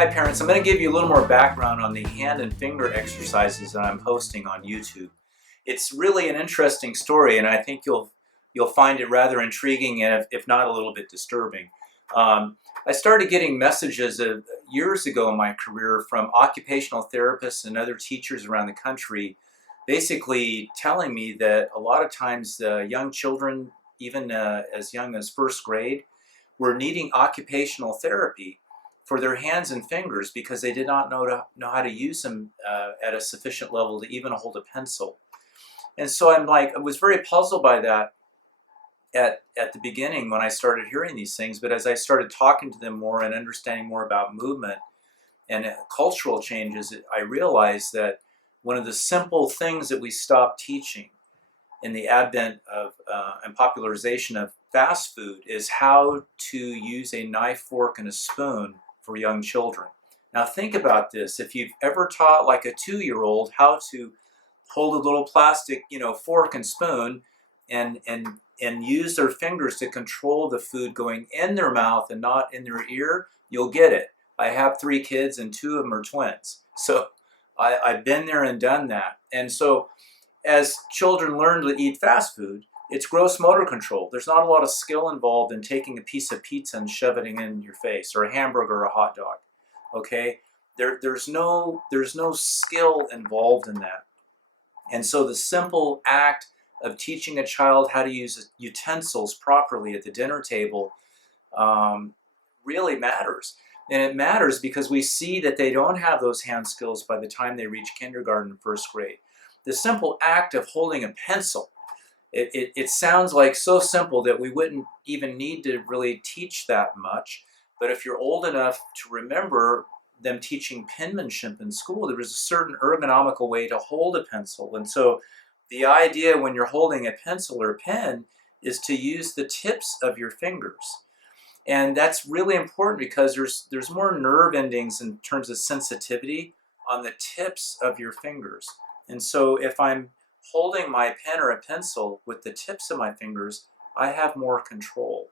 Hi parents, I'm going to give you a little more background on the hand and finger exercises that I'm posting on YouTube. It's really an interesting story, and I think you'll find it rather intriguing and if not a little bit disturbing. I started getting messages years ago in my career from occupational therapists and other teachers around the country, basically telling me that a lot of times young children, even as young as first grade, were needing occupational therapy for their hands and fingers because they did not know how to use them at a sufficient level to even hold a pencil. And so I was very puzzled by that at the beginning when I started hearing these things. But as I started talking to them more and understanding more about movement and cultural changes, I realized that one of the simple things that we stopped teaching in the advent of and popularization of fast food is how to use a knife, fork, and a spoon for young children. Now think about this. If you've ever taught like a 2-year-old how to hold a little plastic, fork and spoon and use their fingers to control the food going in their mouth and not in their ear, you'll get it. I have 3 kids and 2 of them are twins. So I've been there and done that. And so as children learn to eat fast food, it's gross motor control. There's not a lot of skill involved in taking a piece of pizza and shoving it in your face, or a hamburger or a hot dog. Okay? There's no skill involved in that. And so the simple act of teaching a child how to use utensils properly at the dinner table really matters. And it matters because we see that they don't have those hand skills by the time they reach kindergarten and first grade. The simple act of holding a pencil, it sounds like so simple that we wouldn't even need to really teach that much. But if you're old enough to remember them teaching penmanship in school, there was a certain ergonomical way to hold a pencil. And so the idea when you're holding a pencil or a pen is to use the tips of your fingers. And that's really important because there's more nerve endings in terms of sensitivity on the tips of your fingers. And so if I'm holding my pen or a pencil with the tips of my fingers, I have more control.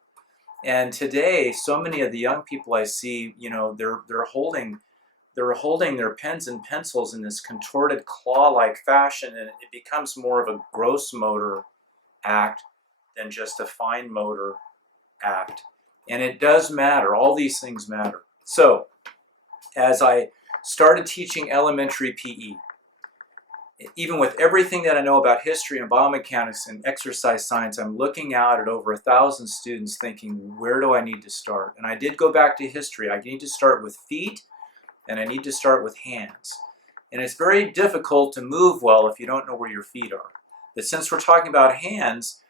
And today, so many of the young people I see, they're holding their pens and pencils in this contorted claw-like fashion, and it becomes more of a gross motor act than just a fine motor act. And it does matter. All these things matter. So, as I started teaching elementary PE, even with everything that I know about history and biomechanics and exercise science, I'm looking out at over 1,000 students thinking, where do I need to start? And I did go back to history. I need to start with feet, and I need to start with hands. And it's very difficult to move well if you don't know where your feet are. But since we're talking about hands,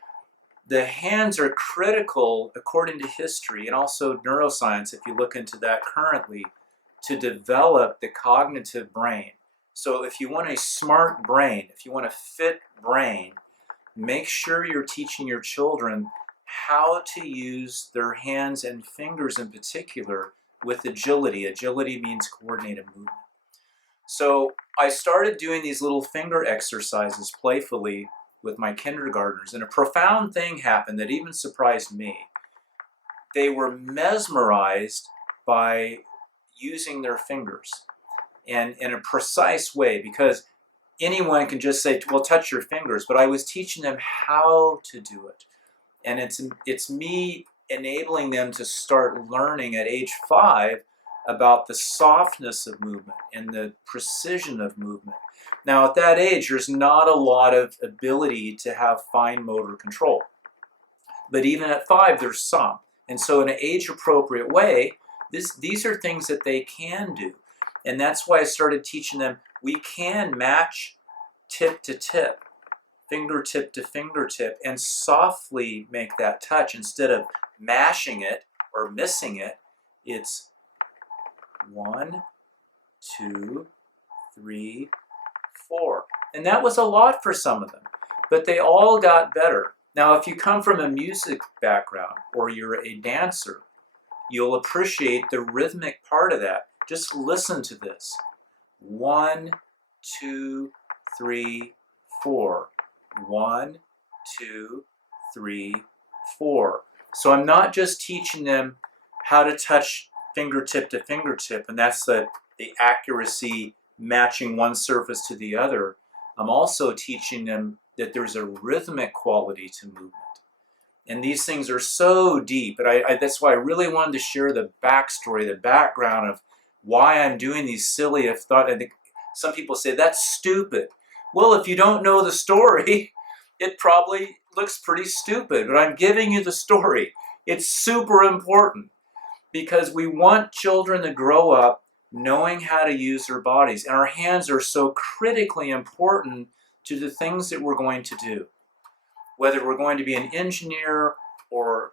the hands are critical, according to history and also neuroscience, if you look into that currently, to develop the cognitive brain. So if you want a smart brain, if you want a fit brain, make sure you're teaching your children how to use their hands and fingers in particular with agility. Agility means coordinated movement. So I started doing these little finger exercises playfully with my kindergartners, and a profound thing happened that even surprised me. They were mesmerized by using their fingers and in a precise way, because anyone can just say, well, touch your fingers, but I was teaching them how to do it. And it's me enabling them to start learning at age 5 about the softness of movement and the precision of movement. Now, at that age, there's not a lot of ability to have fine motor control. But even at 5, there's some. And so in an age-appropriate way, these are things that they can do. And that's why I started teaching them we can match tip to tip, fingertip to fingertip, and softly make that touch. Instead of mashing it or missing it, it's 1, 2, 3, 4. And that was a lot for some of them, but they all got better. Now, if you come from a music background or you're a dancer, you'll appreciate the rhythmic part of that. Just listen to this. 1, 2, 3, 4. 1, 2, 3, 4. So I'm not just teaching them how to touch fingertip to fingertip, and that's the accuracy matching one surface to the other. I'm also teaching them that there's a rhythmic quality to movement. And these things are so deep, and that's why I really wanted to share the backstory, the background of why I'm doing these silly, I've thought, I think some people say, that's stupid. Well, if you don't know the story, it probably looks pretty stupid, but I'm giving you the story. It's super important because we want children to grow up knowing how to use their bodies, and our hands are so critically important to the things that we're going to do. Whether we're going to be an engineer or,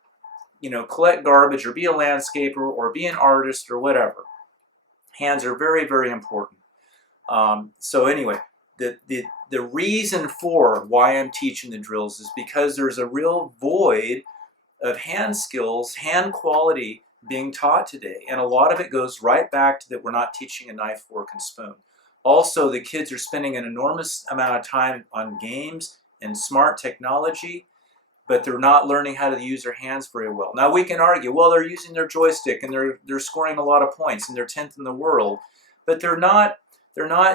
collect garbage or be a landscaper or be an artist or whatever. Hands are very, very important. So anyway, the reason for why I'm teaching the drills is because there's a real void of hand skills, hand quality being taught today. And a lot of it goes right back to that we're not teaching a knife, fork, and spoon. Also, the kids are spending an enormous amount of time on games and smart technology, but they're not learning how to use their hands very well. Now we can argue, well, they're using their joystick and they're scoring a lot of points and they're 10th in the world, but they're not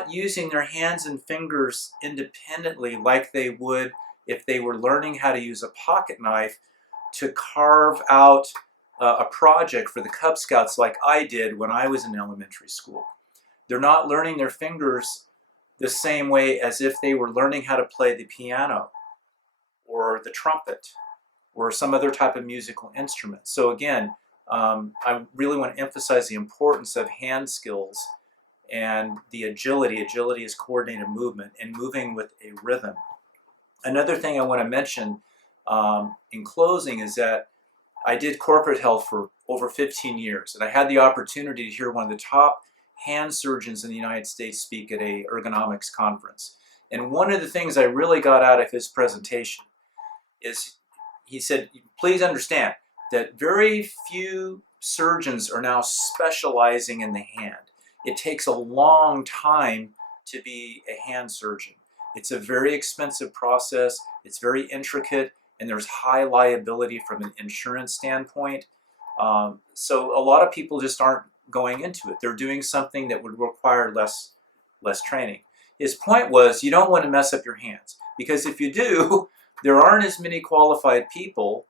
using their hands and fingers independently like they would if they were learning how to use a pocket knife to carve out a project for the Cub Scouts like I did when I was in elementary school. They're not learning their fingers the same way as if they were learning how to play the piano or the trumpet or some other type of musical instrument. So again, I really want to emphasize the importance of hand skills and the agility. Agility is coordinated movement and moving with a rhythm. Another thing I want to mention in closing is that I did corporate health for over 15 years, and I had the opportunity to hear one of the top hand surgeons in the United States speak at a ergonomics conference. And one of the things I really got out of his presentation is he said, please understand that very few surgeons are now specializing in the hand. It takes a long time to be a hand surgeon. It's a very expensive process, it's very intricate, and there's high liability from an insurance standpoint. So a lot of people just aren't going into it. They're doing something that would require less training. His point was, you don't want to mess up your hands, because if you do, there aren't as many qualified people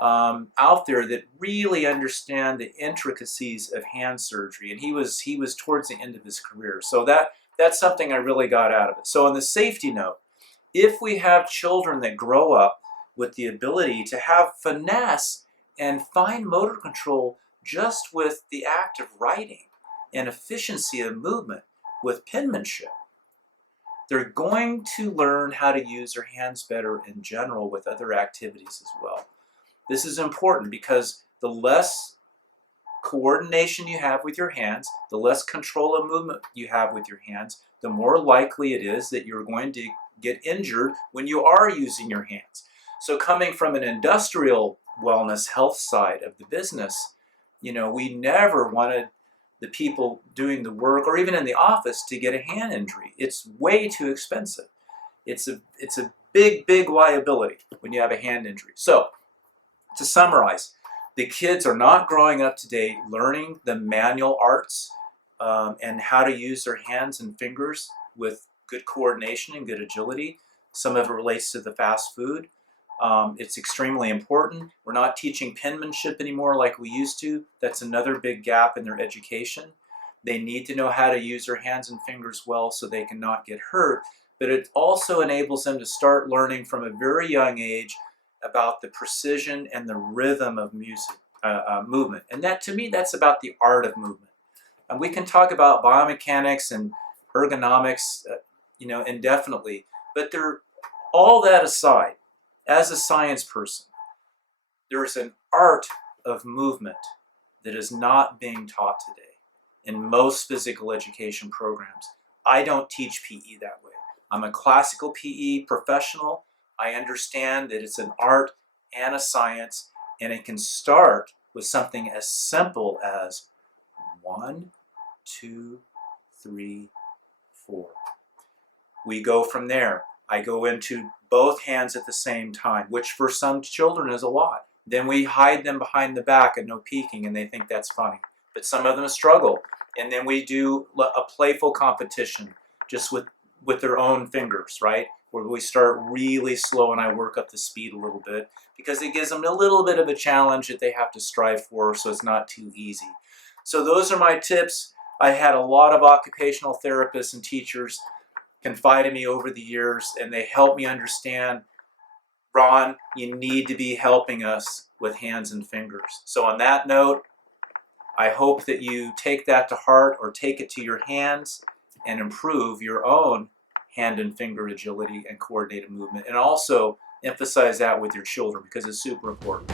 out there that really understand the intricacies of hand surgery. And he was towards the end of his career. So that's something I really got out of it. So on the safety note, if we have children that grow up with the ability to have finesse and fine motor control just with the act of writing and efficiency of movement with penmanship, they're going to learn how to use their hands better in general with other activities as well. This is important because the less coordination you have with your hands, the less control of movement you have with your hands, the more likely it is that you're going to get injured when you are using your hands. So coming from an industrial wellness health side of the business, we never wanted the people doing the work or even in the office to get a hand injury. It's way too expensive. It's a big liability when you have a hand injury. So to summarize, the kids are not growing up today learning the manual arts and how to use their hands and fingers with good coordination and good agility. Some of it relates to the fast food. It's extremely important. We're not teaching penmanship anymore like we used to. That's another big gap in their education. They need to know how to use their hands and fingers well so they can not get hurt. But it also enables them to start learning from a very young age about the precision and the rhythm of movement. And that, to me, that's about the art of movement. And we can talk about biomechanics and ergonomics, indefinitely. But all that aside, as a science person, there is an art of movement that is not being taught today in most physical education programs. I don't teach PE that way. I'm a classical PE professional. I understand that it's an art and a science, and it can start with something as simple as 1, 2, 3, 4. We go from there. I go into both hands at the same time, which for some children is a lot. Then we hide them behind the back and no peeking, and they think that's funny. but some of them struggle. And then we do a playful competition just with their own fingers, right? Where we start really slow and I work up the speed a little bit because it gives them a little bit of a challenge that they have to strive for, so it's not too easy. So those are my tips. I had a lot of occupational therapists and teachers confide in me over the years, and they helped me understand, Ron, you need to be helping us with hands and fingers. So on that note, I hope that you take that to heart or take it to your hands and improve your own hand and finger agility and coordinated movement, and also emphasize that with your children because it's super important.